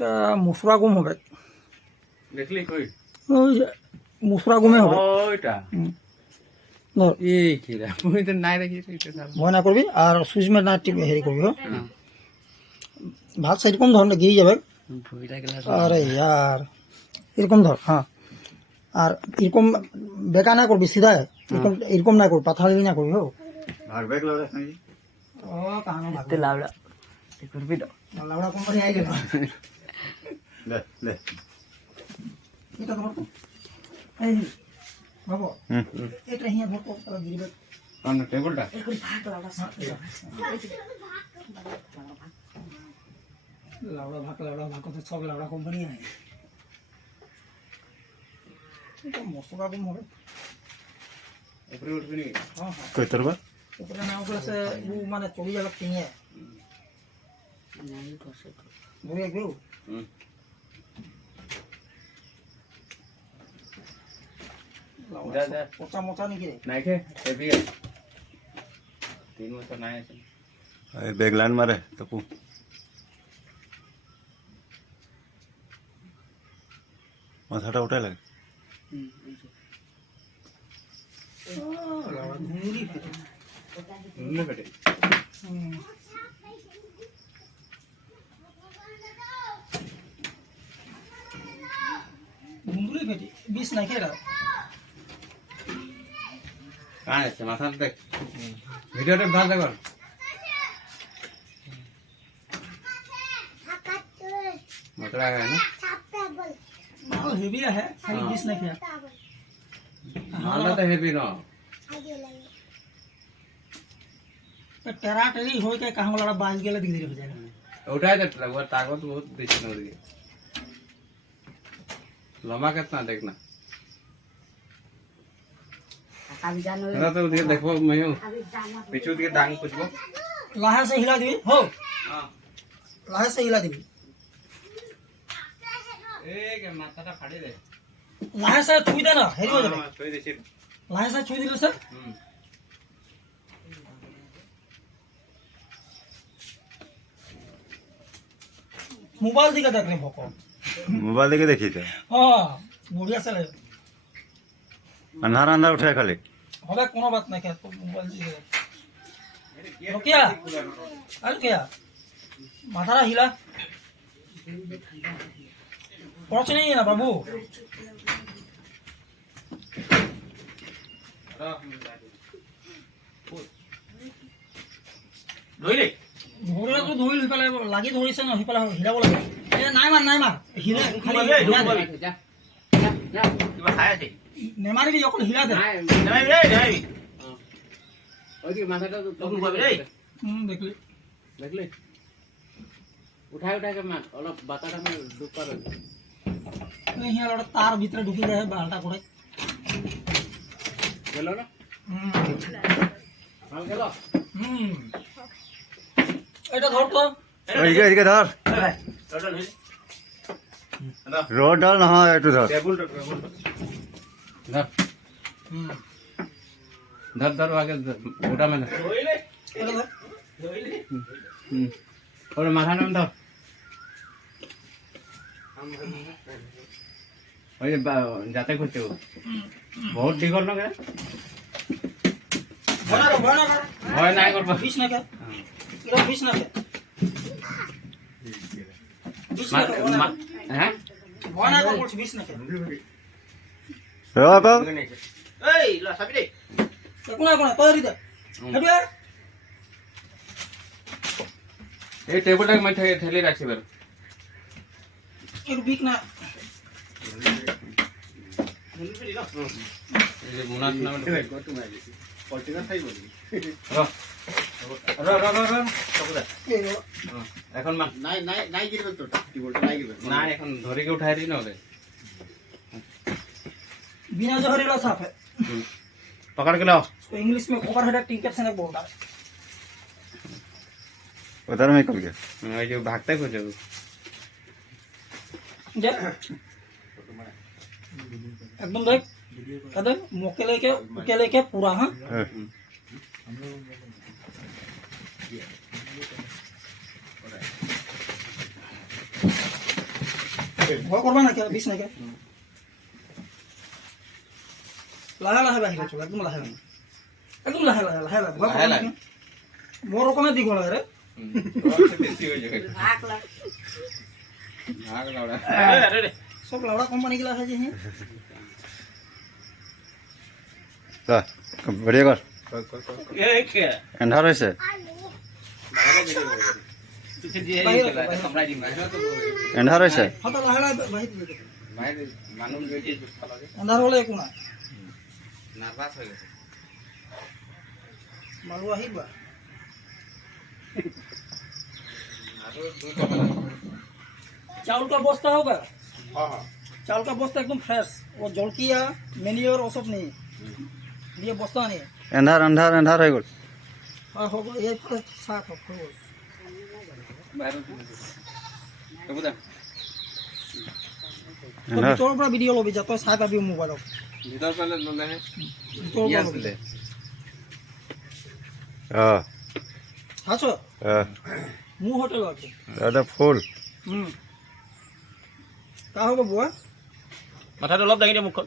এটা মসুরা গম হবে। দেখলি কই ওই যে মসুরা গমে হবে। ওইটা ধর এই কি রে মই তো নাই দেখি এটা না ভয় না করবি আর সুইচ মে না টিপে হেরি করবি। ভাত সেরকম ধর না গিয়ে যাবে। ভইটা গ্লাস আরে यार এরকম ধর। হ্যাঁ আর এরকম বেকা না করবি সিধা এরকম এরকম না করবি পাথালি না করবি। আর ব্যাগ লাগা নাকি ও কানো তে লাউড়া তে করবি তো লাউড়া কোম্পানি আই গেল। লে লে এটা ধর তো এই বাবু এটা হিয়া ধর তো তাহলে দিবে কোন টেবিলটা একটু ভাগ লাউড়া লাউড়া ভাগ তো সব লাউড়া কোম্পানি আই। এটা মসুরা গম হবে। উপরে উঠবি নি হ্যাঁ হ্যাঁ কই তোরবা উপরে না উপরে সে ও মানে চলে যাবে কিনে নাই বসে তো ঘুরে গেল। যা যা পচা মোচা নাকি রে নাই খে হেভি 3 বছর নাই আছে এই বেগলান মারে তপু মাথাটা উঠাই লাগে নুনে পেটে ঘুমগুলি পেটি বিষ নাই খেয়ে কান আছে মাথা দেখ ভিডিওটা ভালো দেখো মতরা है ना माल हेवी है खाली बीस नहीं किया माला तो हेवी ना टेरा टेरी हो के कहां वाला बाज गेले धीरे धीरे हो जाएगा। उठाए तो लगभग ताकत बहुत बेची ना उधर लंबा कितना देखना ना तो उधर देखो मैं पीछे उधर डांग कुछ वो लाहे से हिला दी हो हां लाहे से हिला दी एक माथाটা ফাড়ে দে लाहे से छुई दे ना हेरी हो जाए ছুই দিছি लाहे से छुई दिलो सर मोबाइल दिखा देख रहे भोको মোবাইল দেখে দেখি তো हां बढ़िया से ले আন্ধার আন্ধার উঠে খালি হবে কোনো বাত নাই क्या तो मोबाइल दिखा रुकिया अरे क्या माथारा हिला कुछ नहीं है ना बाबू ধইলে ধরে তো ধইল হিপালে লাগি ধৰিছে না হিপালে হিলাব লাগে এ নাই মাৰ হিলা খালি হিলা দে যা যা কিবা খাই আছে নেমাৰিবি অকল হিলা দে নাই রে নাই ওই কি মাথাটা তো তুমি কবি রে দেখলি দেখলি উঠাই উঠাই কে মার অলপ বাতাটা মে ডুব পাবে এই হিয়া লড় তার ভিতরে ঢুকি যায় বালটা করে গেল না ভাল গেল এটা ধর তো এইদিকে এইদিকে ধর টোটাল হই রোড ডাল না হয় একটু ধর টেবিল ধর ধর ধর আগে ওটা মে ধইলে এটা ধর ধইলে ওর মাথা নাম ধর ওই যাতে করতে বহুত দীঘল না ভয় নাই করবা বিষ না কে এটা বিষ না কে হ্যাঁ ভয় না করছ বিষ না কে বাবা এই লা সাবি রে কোনা তৈরি দে হেডিয়া এই টেবিলটাকে মই ঠেলে রাখছি বের এর বিক না এই যে মুনাস নামে কত মাইলি পলিটিক্যাল খাই বলি র সবুদা এখন মা নাই নাই নাই গিরবে তো টেবিলটা নাই গিরবে না এখন ধরে কে উঠাই দি না ওরে बिना जहरीला सांप है पकड़ के लाओ तो इंग्लिश में ओवर हेड टिंकेट से बोलता है उधर में कल गया ये जो भागता है कुछ जे एकदम देख कदम मुके लेके पूरा हां ভয় করবা না বিষ নাকি লাহে লাহে বাহিরে চলো একদম লাহে লাহে একদম লাহে লাহে লাহে লাহে ভয় করবা না বড় রকমের দিক হলো রে বেশি হয়ে যাবে ভাগ লাউড়া সব লাউড়া কোম্পানি গুলা আছে যে হ্যাঁ बढ़िया कर এই কে एंधार হয়েছে एंधार হয়েছে হাত লাহে লাহে বাহিরে দিকে মানুষ বেশি ভালো লাগে আন্ধার হলে একো না নার্ভাস হয়ে গেছে মালু আহিবা चावल का बस्ता होगा चावल का बस्ता एकदम फ्रेश वो जलकिया मेन्योर वो सब नहीं ये बस्ता नहीं एंधार एंधार एंधार হৈ গ'ল हाँ होगा ये साफ हो गया কবুদা तो ভিতৰৰ পৰা ভিডিঅ' লবি যা তই চাই পাবি মোবাইলত ভিতৰ পালে ললে হে ভিতৰৰ পৰা লবি চাইছ মোৰ হোটেল আছে এটা ফুল কা হ'ব বুৱা মাথাটো অলপ দাঙি দে মুখখন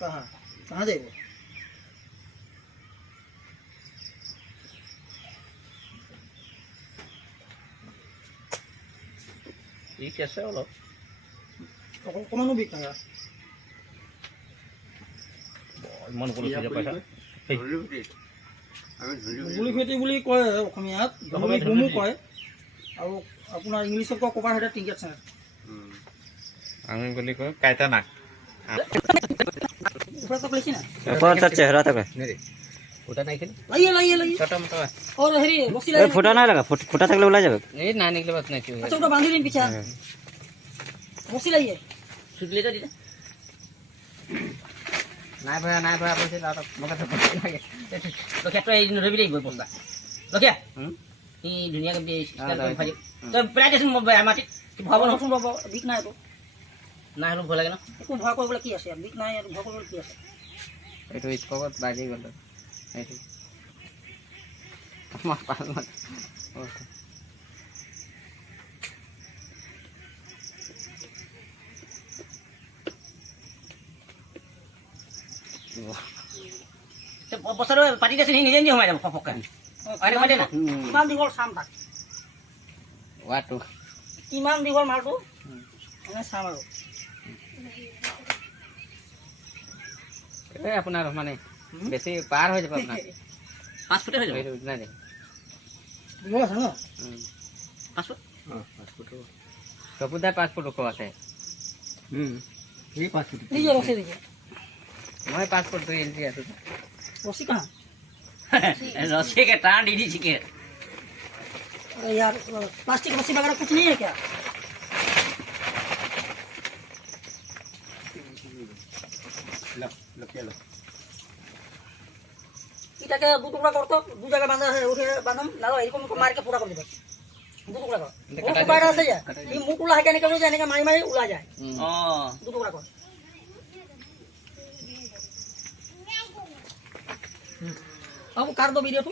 कहाँ कहाँ जाइब ঠিক আছে অলপ অকণমানো বিক নাই মন কৰিছে যে পইচা গুলি খেতি বুলি কয় অসমীয়াত গুমো কয় আৰু আপোনাৰ ইংলিছত কয় কপাৰ হেডে টিংকেট চেনেল আমি বুলি কয় কাইটা নাক ऊपर तक लेची ना ऊपर तक चेहरा तक है ফুটা নাই খেলি लाइए ছোট মোটো और हेरी रस्सी ए लाइए फुटा नहीं लगा फुटा तक उला जाবে এই না নিকলে বাত নাই কি अच्छा उधर बांध दिन पीछे रस्सी लाइए সুদলে তো দিদা নাই ভাই আপনি লাটা মগা তো লাগে লখিয়া তো এই রবি লাগব বস্তা লখিয়া এই দুনিয়া কে ভাজি তো প্রাইজেস মাটি কি ভাবো না শুন বাবা বিক নাই তো না হলো ভয় লাগে না একো ভয় কৰিবলৈ কি আছে বিক নাই আৰু ভয় কৰিবলৈ কি আছে এইটো স্কোপত বাজি গ'ল এইটো আমার পাল না তো বছরে পাটি আছে নিজে নিজে সোমাই যাব ফফকা আরে মাতে না কিমান দীঘল চাম তাক ওয়াটো কিমান দীঘল মালটো এনে চাম আৰু এই আপোনাৰ মানে বেছি পাৰ হৈ যাব আপোনাৰ 5 ফুট হৈ যাব এইটো নাই দীঘল আছে ন 5 ফুট 5 ফুট কপুদা 5 ফুট ওখ আছে এই 5 ফুট এই যে ৰছী দেখি মই 5 ফুট 2 ইঞ্চি আছে रस्सी कहाँ रस्सी के टांड इडी छिके अरे यार प्लास्टिक रस्सी वगैरह कुछ नहीं है क्या इटाके दो टुकड़ा कर तो दो जगह बांधा है उठे बांधम ना एरকম मार के पूरा कर देबे दो टुकड़ा कर वो बाहर से जा ये मुंह उला है निकल जाने का मारी मारी उला जाए दो टुकड़ा कर अब कर दो वीडियो तो